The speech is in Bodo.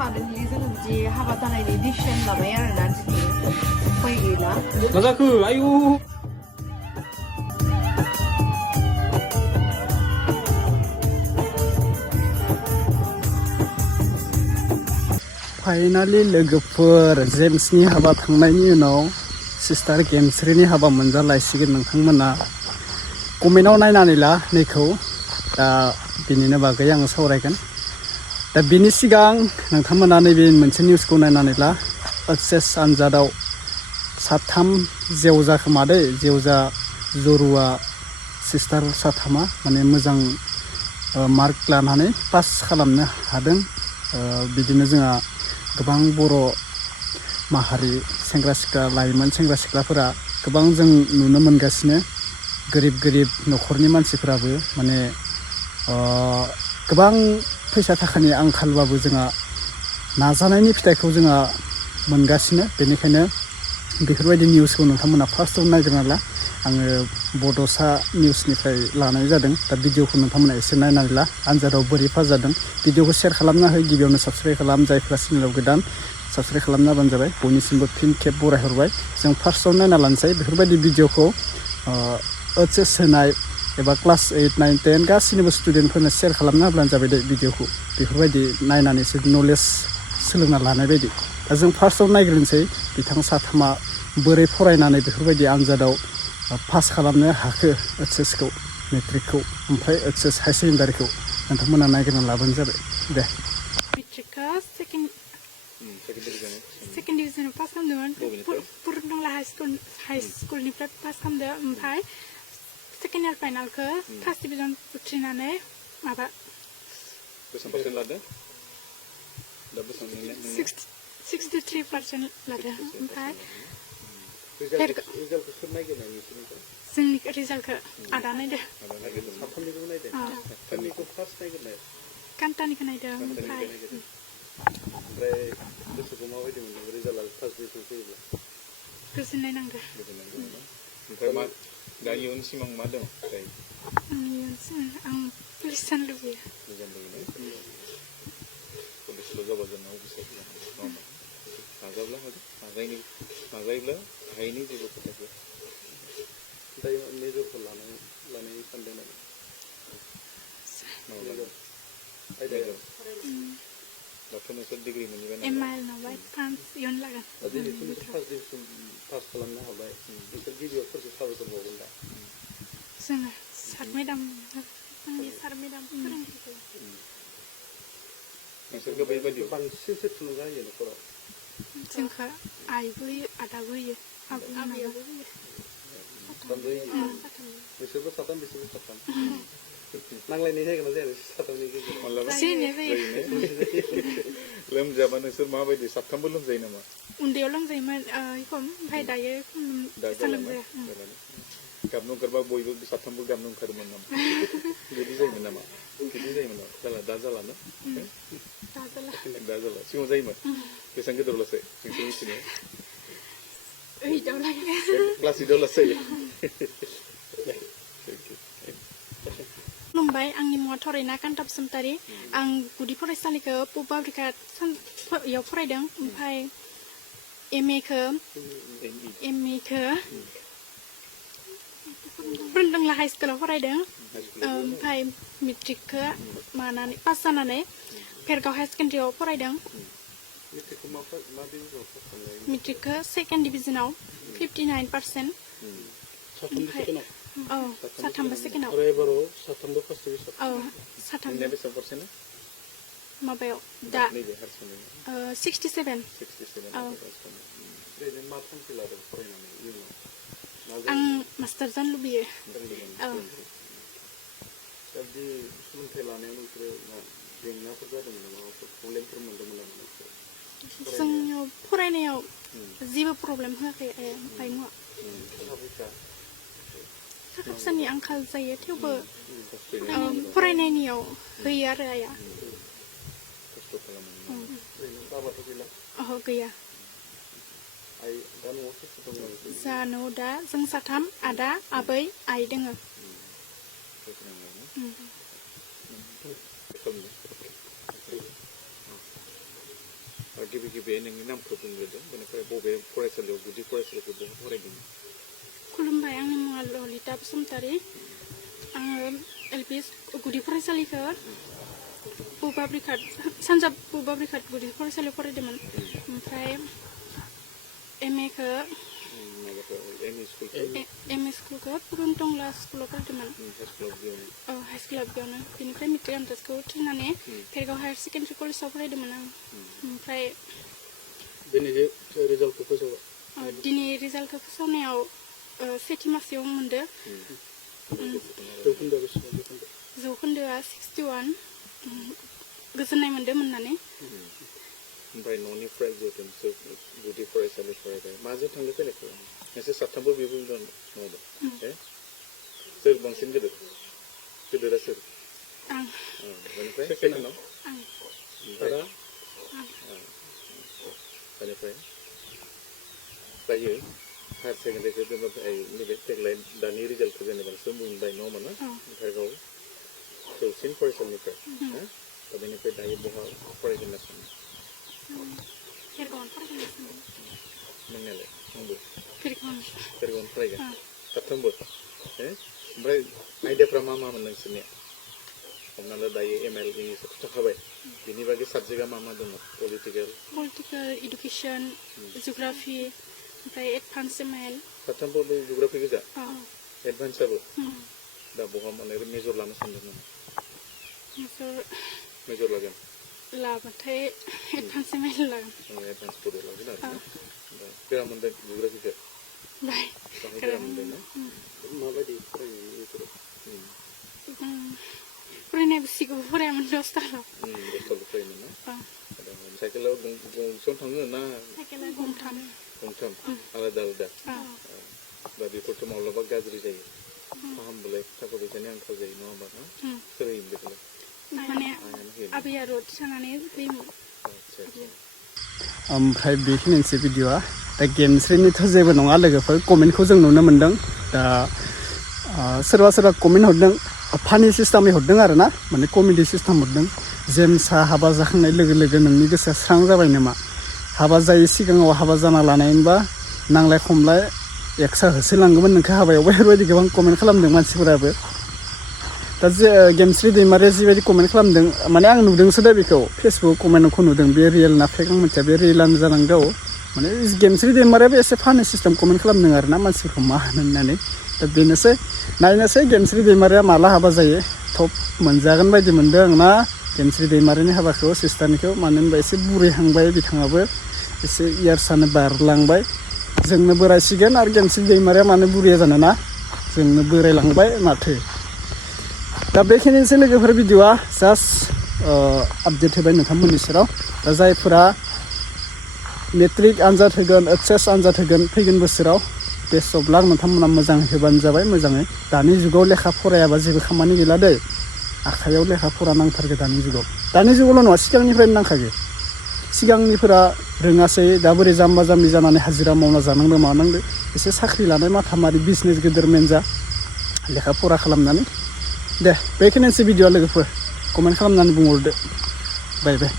suddenly जोङो बिदि हाबा जानायनि डिसिसन लाबाय आरोना दिनै उपाय गैला मा जाखो आयु फाइनालि लोगोफोर जेम्सनि हाबा थांनायनि उनाव सिस्टार गेमस्रिनि हाबा मोनजालायसिगोन नोंथांमोना कमेन्टआव नायनानै ला नैखौ दा बिनिनो बागै आङो सावरायगोन दा बिनि सिगां नोंथांमोना नैबे मोनसे निउसखौ नायनानै ला ओइचएस आनजादाव साथाम जेवजा खोमादै जेवजा जरुवा सिस्टार साथामा माने मोजां मार्क लानानै पास खालामनो हादों बिदिनो जोंहा गोबां बर' माहारि सेंग्रा सिख्ला लाइमोन सेंग्रा सिख्लाफोरा गोबां जों नुनो मोनगासिनो गोरिब गोरिब न'खरनि मानसिफोराबो माने गोबां फैसा थाखानि आंखालबाबो जोंहा नाजानायनि फिथाइखौ जोंहा मोनगासिनो बेनिखायनो बेफोरबायदि निउसखौ नोंथांमोना फार्स्टआव नायग्रोना ला आङो बड'सा निउसनिफ्राय लानाय जादों दा भिडिअखौ नोंथांमोना एसे नायनानै ला आनजादाव बोरै पास जादों भिडिअखौ शेयार खालामना हो गिबियावनो साबस्क्राइब खालाम जायफ्रा चेनेलाव गोदान साबस्क्राइब खालामना होबानो जाबाय बयनिसिमबो फिन खेब बरायहरबाय जों फार्स्टआव नायना लानोसै बेफोरबायदि भिडिअखौ ओइचएस होनाय एबा क्लास 8, 9, 10 गासैनिबो स्टुडेन्टफोरनो शेयार खालामना होब्लानो जाबाय दे भिडिअखौ बेफोरबायदि नायनानै एसे नलेज सोलोंना लानाय बायदि दा जों फार्स्टआव नायग्रोनोसै बिथां साथामा बोरै फरायनानै बेफोरबायदि आनजादाव पास खालामनो हाखो ओइचएसखौ मेट्रिकखौ ओमफ्राय ओइचएस हाई सेकेन्डारिखौ नोंथांमोना नायग्रोना लाबानो जाबाय दे मेट्रिकखौ सेकेन्ड डिभिजनाव पास खालामदोंमोन पुरनदंला हाई स्कुलनिफ्राय पास खालामदों ओमफ्राय सेकेन्ड इयार फाइनालखौ फार्स्ट डिभिजन उथ्रिनानै माबा 63% लादों लादों ओमफ्राय जोंनि रिजाल्टखौ आदा नायदों कान्टानिखौ नायदों ओमफ्राय गोसोखौ माबायदि मोनदों रिजाल्टआ फार्स्ट डिभिजन फैयोब्ला गोजोननाय नांदों ओमफ्राय मा दा इयुन सिमां मा दं आं पुलिस जानो लुबैयो पुलिसल' जाबा जोंना अफिसार नाजाब्ला नाजायोब्ला हायैनि जेबो खोथा गैया दायो मेजरखौ लानाय सानदों नामा दाथ' नोंसोर डिग्रि मोनहैबाय एमआइएल नालाय फ्रान्स इयुन लागोन दिनैसिम फार्स्ट डिभिजन पास खालामनो हाबाय नोंसोर गिबियाव सोरखौ साबायखर बावगोन दा जोङो सार मेडाम जोंनि सार मेडाम फोरोंगिरिखौ नोंसोरखौ बेबायदि बांसिनसो थुलुंगा होयो न'खराव जोंखौ आइबो होयो आदाबो होयो आबैयाबो होयो बिसोरबो साथाम बिसोरबो साथाम नांलायनाय जायगोन ना जाया साथामनि गेजेराव लोमजाबा नोंसोर माबायदि साथामबो लोमजायो नामा उन्दैयाव लोमजायोमोन ओमफ्राय दायो लोमजाया गाबनो ओंखारबा बयबो साथामबो गाबनो ओंखारोमोन नामा बिदि जायोमोन नामा जाला दा जाला सिगाङाव जायोमोन बेसेबां गेदेराव लासै नोंसोर मिथिनाया क्लास 8 लासै खुलुमबाय आंनि मुङा थरायना कान्ता बसुमतारी आं गुदि फरायसालिखौ पुब आफ्रिका याव फरायदों ओमफ्राय एम एखौ पुरनदंला हाई स्कुलाव फरायदों ओमफ्राय मेट्रिकखौ मानानै पास जानानै भेरगाव हाई सेकेन्डारियाव फरायदों मेट्रिकखौ सेकेन्ड डिभिजनाव 59% औ साथामबो सेकेन्डआव साथामबो माबायाव दा 67 औ आं मास्टार जानो लुबैयो औ सोलोंथाइ लानायाव नोंसोरो जेंनाफोर जादोंमोन नामा प्रब्लेमफोर मोन्दोंमोन नामा जोंनियाव फरायनायाव जेबो प्रब्लेम होआखै ओमफ्राय थाखा फैसानि आंखाल जायो थेवबो फरायनायनियाव होयो आरो आइया ओहो गैया जानो दा जों साथाम आदा आबै आइ दोङो गिबि गिबि नोंनि नामखौ बुंग्रोदों बेनिफ्राय बबे फरायसालियाव गुदि फरायसालिखौ बहा फरायदों खुलुमबाय आंनि मुङा ललिता बसुमतारी आङो एलपि गुदि फरायसालिखौ सानजा बुबाब्रिखात गुदि फरायसालियाव फरायदोंमोन ओमफ्राय एमएखौ एम ए स्कुलखौ पुरुनटंला स्कुलाव फरायदोंमोन हाइ स्कुलाव बेयावनो बेनिफ्राय मेट्रिक आनजादखौ उथ्रिनानै भेरगाव हायार सेकेन्डारि कलेजाव फरायदोंमोन आं ओमफ्राय दिनै रिजाल्टखौ फोसावनायाव सेथि मासियाव मोनदो जौखोन्दोआ 61 गोजोननाय मोनदों मोननानै ओमफ्राय न'निफ्राय जिहेतु नोंसोर गुदि फरायसालि फरायबाय माजों थांलाय फैलाय खालामो नोंसोर साथामबो बेबो न'आव सोर बांसिन गिदिरा सोर आं बेनिफ्राय सेकेन्डआव बेनिफ्राय दायो हायार सेकेन्डारिखौ जेनेबा नैबे देग्लाय दानि रिजाल्टखौ जेनेबा नोंसोर मोनबाय नङा होमबा ना भेरगाव जौसिन फरायसालिनिफ्राय दा बेनिफ्राय दायो बहा फरायगोन होनना सानो नोंनियालाय आंबो भेरगावनो फरायगोन साथामबो ओमफ्राय आयदाफ्रा मा मामोन नोंसोरनिया हमना ला दायो ML इंलिसआथ' थाखाबाय बेनि बागै साबजेक्टआ मा दङ पलिटिकेल इडुकेसन जिअग्राफि ओमफ्राय एडभान्स ML साथामबो बे जिअग्राफि गोजा एडभान्सआबो दा बहा माने मेजर लानो सानदों नामा मेजर लागोन लाबाथाय एडभान्स ML लागोन एडभान्स बड' लागोन आरो ना गोरा मोनदों जिअग्राफिखौ गोरा मोनदों ना माबायदि फरायनाय बुस्थुखौ फरायामोन दसथाल' फरायोमोन ना साइकेलाव गंसेयाव थाङो ना गंथाम आलादा दा बेफोरथ' माब्लाबा गाज्रि जायो फाहामबोलाय थाखा फैसानि आंखाल जायो नङा होमबा ना सोर होयो बेखौलाय माने आबैया रड सानानै होयोमोन ओमफ्राय बेखिनिसै भिडिअ'आ दा गेमस्रिनिथ' जेबो नङा लोगोफोर कमेन्टखौ जों नुनो मोन्दों दा सोरबा कमेन्ट हरदों फानि सिस्टेमै हरदों आरो ना माने कमेडि सिस्टेम हरदों जेम्सआ हाबा जाखांनाय लोगो लोगो नोंनि गोसोआ स्रां जाबाय नामा हाबा जायै सिगाङाव हाबा जाना लानायमोनबा नांलाय खमलाय एक्सा होसोलांगौमोन नोंखौ हाबायाव बेफोरबायदि गोबां कमेन्ट खालामदों मानसिफोराबो दा गेमस्रि दैमारिया जिबायदि कमेन्ट खालामदों माने आं नुदोंसो दा बेखौ फेसबुक कमेन्टखौ नुदों बे रियेल ना फेक आं मिथिया बे रियेलानो जानांगौ माने गेमस्रि दैमारियाबो एसे फानि सिस्टेम कमेन्ट खालामदों आरो ना मानसिफोरखौ मा होननानै दा बेनोसै नायनोसै गेमस्रि दैमारिया माला हाबा जायो थब मोनजागोन बायदि मोनदों आं ना गेमस्रि दैमारिनि हाबाखौ सिस्टारनिखौ मानो होनबा एसे बुरैहांबाय बिथाङाबो एसे इयार्सआनो बारलांबाय जोंनो बोरायसिगोन आरो गेमस्रि दैमारिया मानो बुरैया जानो ना जोंनो बोरायलांबाय माथो दा बेखिनिसै लोगोफोर भिडिअ'आ जास्ट आपडेट होबाय नोंथांमोननि सेराव दा जायफोरा मेट्रिक आनजाद होगोन HS आनजाद होगोन फैगोन बोसोराव बेस्ट अफ लाक नोंथांमोना मोजां होबानो जाबाय मोजाङै दानि जुगाव लेखा फरायाबा जेबो खामानि गैला दै आखायाव लेखा फरा नांथारगौ दानि जुगावल' नङा सिगांनिफ्रायनो नांखागौ सिगांनिफोरा रोङासै दा बोरै जाम्बा जाम्बि जानानै हाजिरा मावना जानांदो मानांदो एसे साख्रि लानाय माथा मारि बिजनेस गेदेरमेन जा लेखा फरा खालामनानै दे बेखिनिसै भिडिअ'आ लोगोफोर कमेन्ट खालामनानै बुंहरदो बाय बाय